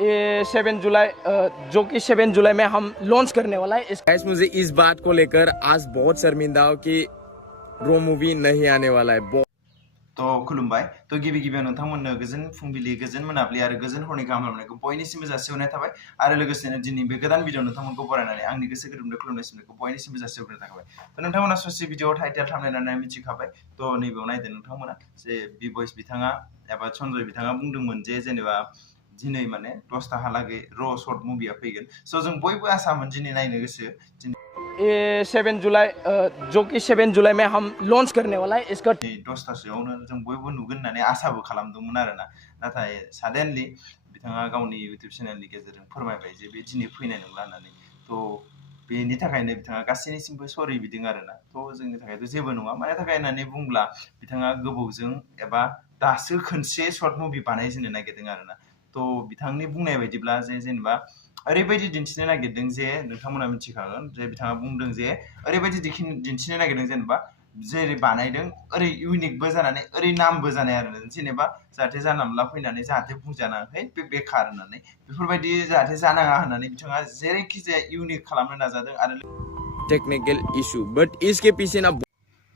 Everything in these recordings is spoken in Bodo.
ये 7 जुलाई जो कि 7 जुलाई में हम लॉन्च करने वाला है। गाइस मुझे इस बात को लेकर आज बहुत शर्मिंदा हूं कि रो मूवी नहीं आने वाला है। तो खुलुमबाय तो गिबि गिबियाव नोंथांमोननो गोजोन फुंबिलि गोजोन मोनाबिलि आरो गोजोन हरनि गाहाम हामलायनायखौ बयनिसिमबो जासिहरनाय थाबाय आरो लोगोसेनो दिनै बे गोदान भिडिअ नोंथांमोनखौ बरायनानै आंनि गोसो गोरबोनिफ्राय खुलुमनाय सिमनायखौ बयनिसिमबो जासिहरनाय थाबाय। तो नोंथांमोना ससे भिडिअ टाइटेल थांनायनानै मिथिखाबाय। तो नैबेयाव नायदो नोंथांमोना जे बि बयस बिथाङा एबा सन्जय बिथाङा बुंदोंमोन जे जेनेबा दिनै माने 10 ताहालागै र' शर्ट मुभिया फैगोन। स' जों बयबो आसामोन दिनै नायनो गोसो। ये 7 जुलाई जो कि 7 जुलाई में हम लॉन्च करने वाला है। इसका 10 तासोआवनो जों बयबो नुगोन होननानै आसाबो खालामदोंमोन आरोना। नाथाय साडेनलि बिथाङा गावनि इउटिउब चेनेलनि गेजेरजों फोरमायबाय जे बे दिनै फैनाय नंला होननानै। तो बेनि थाखायनो बिथाङा गासैनिसिमबो सरि बिदों आरोना। तो जोंनि थाखायथ' जेबो नङा। मानि थाखाय होननानै बुंब्ला बिथाङा गोबावजों एबा दासो खनसे शर्ट मुभि बानायजेननो नागिरदों आरोना। तो बिथांनि बुंनाय बायदिब्ला जेनेबा ओरैबायदि दिन्थिनो नागिरदों जे नोंथांमोना मिथिखागोन जे बिथाङा बुंदों जे ओरैबायदि दिन्थिनो नागिरदों जेनेबा जेरै बानायदों ओरै इउनिकबो जानानै ओरै नामबो जानाय आरो जेनेबा जाहाथे जानला मोनला फैनानै जाहाथे बुंजानाङै बे बेखार होननानै बेफोरबायदि जाहाथे जानाङा होननानै बिथाङा जेरैखि जाया इउनिक खालामनो नाजादों आरो टेक्निकल इशू बट इसके पीछे ना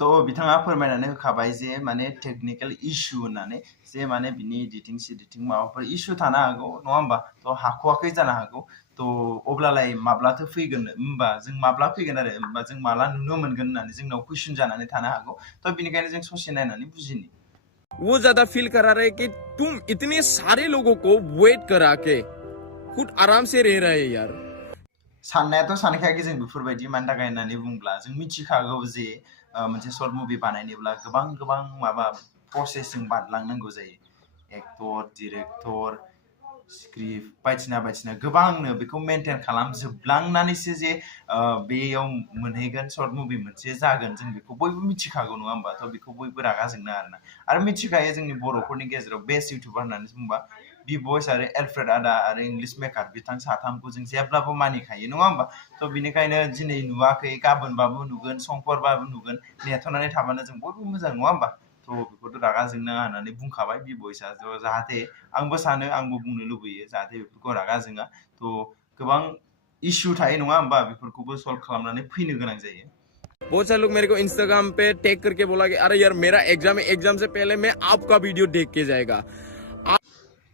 तो बिथाङा फोरमायनानै होखाबाय जे माने टेक्निकल इशू होननानै जे माने बिनि एडिटिं सिडिटिं माबाफोर इशू थानो हागौ नङा होमबा। तो हाख'वाखै जानो हागौ। तो अब्लालाय माब्लाथो फैगोन होमबा जों माब्ला फैगोन आरो होमबा जों माला नुनो मोनगोन होननानै जोंनाव कुइसन जानानै थानो हागौ। तो बेनिखायनो जों ससे नायनानै बुजिनि। वो ज्यादा फील करा रहे कि तुम इतने सारे लोगों को वेट करा के खुद आराम से रह रहे यार। साननायाथ' सानखायाखै जों बेफोरबायदि मानि थाखाय होननानै बुंब्ला जों मिथिखागौ जे मोनसे शर्ट मुभि बानायनोब्ला गोबां माबा प्रसेसजों बारलांनांगौ जायो। एक्टर डिरेक्टर स्क्रिप्ट बायदिसिना गोबांनो बेखौ मेनटेन खालामजोबलांनानैसो जे बेयाव मोनहैगोन शर्ट मुभि मोनसे जागोन जों बेखौ बयबो मिथिखागौ नङा होमबा। तो बेखौ बयबो रागा जोंनो आरोना। आरो मिथिखायो जोंनि बर'फोरनि गेजेराव बेस्ट इउटुबार होननानै बुंबा बि बयस आरो एलफ्रेड आदा आरो इंलिश मेकार बिथां साथामखौ जों जेब्लाबो मानिखायो नङा होमबा। तो बेनिखायनो दिनै नुवाखै गाबोनबाबो नुगोन समफोरबाबो नुगोन नेथ'नानै थाबानो जों बयबो मोजां नङा होमबा। तो बेखौथ' रागा जोंनाङा होननानै बुंखाबाय बि बयसआ। जाहाथे आंबो सानो आंबो बुंनो लुबैयो जाहाथे बेफोरखौ रागा जोङा। तो गोबां इशू थायो नङा होमबा बेफोरखौबो सल्भ खालामनानै फैनो गोनां जायो। बहुत सारे लोग मेरे को इंस्टाग्राम पे टैग करके बोला कि अरे यार मेरा एग्जाम है, एग्जाम से पहले मैं आपका वीडियो देख के जाएगा।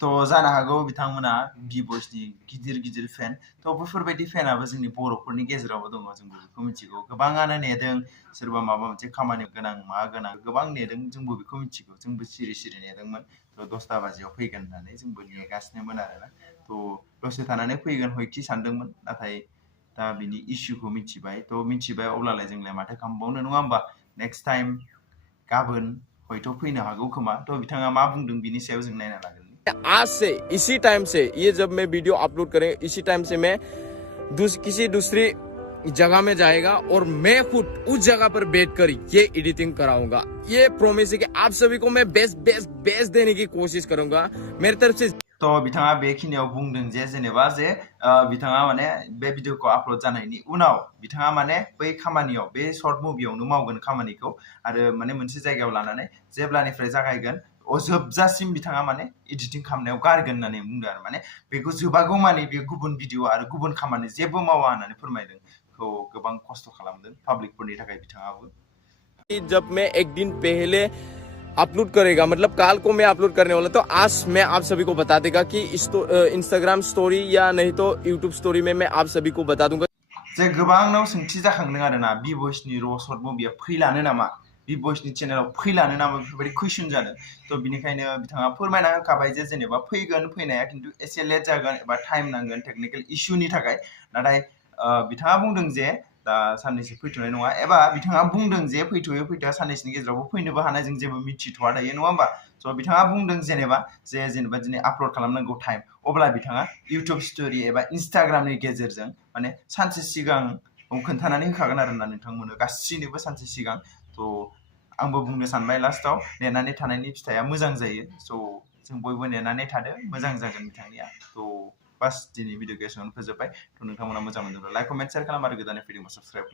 तो जानो हागौ बिथांमोना बि बयसनि गिदिर फेन। तो बेफोरबायदि फेनाबो जोंनि बर'फोरनि गेजेरावबो दङ जोंबो बेखौ मिथिगौ। गोबाङानो नेदों सोरबा माबा मोनसे खामानि गोनां मा गोनां गोबां नेदों जोंबो बेखौ मिथिगौ। जोंबो सिरि नेदोंमोन। तो 10 बाजियाव फैगोन होननानै जोंबो नेगासिनोमोन आरोना। तो दसे थानानै फैगोन हयखि सानदोंमोन नाथाय दा बिनि इशूखौ मिथिबाय। तो मिथिबाय अब्लालाय जोंलाय माथो खालामबावनो नङा होमबा। नेक्स्ट टाइम गाबोन हयथ' फैनो हागौ खोमा। तो बिथाङा मा बुंदों बिनि सायाव जों नायना लागोन। आज से इसी टाइम से ये जब मैं वीडियो अपलोड करें इसी टाइम से मैं किसी दूसरी जगह में जाएगा और मैं खुद उस जगह पर बैठकर ये एडिटिंग कराऊंगा। ये प्रॉमिस है कि आप सभी को मैं बेस्ट देने की कोशिश करूंगा मेरी तरफ से। तो बिथाङा बेखिनियाव बुंदों जे जेनेबा जे बिथाङा माने बे भिडिअखौ आपलोड जानायनि उनाव बिथाङा माने बै खामानियाव बे शर्ट मुभियावनो मावगोन खामानिखौ आरो माने मोनसे जायगायाव लानानै जेब्लानिफ्राय जागायगोन जोबजासिम बिथाङा माने एडिटिं खालामनायाव गारगोन होननानै बुंदों आरो माने बेखौ जोबागौ मानि बे गुबुन भिडिअ आरो गुबुन खामानि जेबो मावा होननानै फोरमायदों। खौ गोबां खस्थ' खालामदों पाब्लिकफोरनि थाखाय बिथाङाबो। जब मैं एक दिन पहले अपलोड करेगा मतलब कल को मैं अपलोड करने वाला तो आज मैं आप सभी को बता देगा कि इंस्टाग्राम स्टोरी या नहीं तो यूट्यूब स्टोरी में मैं आप सभी को बता दूंगा। जे गोबांनाव सोंथि जाखांदों आरोना बि बयसनि र' शर्ट मुभिया फैलानो नामा बि बयसनि चेनेलाव फैलानो नामा बेफोरबायदि कुइसन जादों। तो बिनिखायनो बिथाङा फोरमायना होखाबाय जे जेनेबा फैगोन फैनाया खिन्थु एसे लेट जागोन एबा टाइम नांगोन टेक्निकल इशूनि थाखाय। नाथाय बिथाङा बुंदों जे दा साननैसो फैथ'नाय नङा एबा बिथाङा बुंदों जे फैथ'या साननैसोनि गेजेरावबो फैनोबो हानाय जों जेबो मिथिथ'वा दायो नङा होमबा। स' बिथाङा बुंदों जेनेबा दिनै आपल'ड खालामनांगौ टाइम अब्ला बिथाङा इउटुब स्ट'रि एबा इन्स्टाग्रामनि गेजेरजों माने सानसे सिगां खोन्थानानै होखागोन आरोना नोंथांमोननो गासैनोबो सानसे सिगां। थ' आंबो बुंनो सानबाय लास्टाव नेनानै थानायनि फिथाइया मोजां जायो। स' जों बयबो नेनानै थादो मोजां जागोन बिथांनिया। थ' बास दिनै भिडिअ एसेयावनो फोजोबबाय। थ' नोंथांमोना मोजां मोनदोंब्ला लाइक कमेन्ट शेयार खालाम आरो गोदानै फैदोंबा साबस्क्राइब खालाम।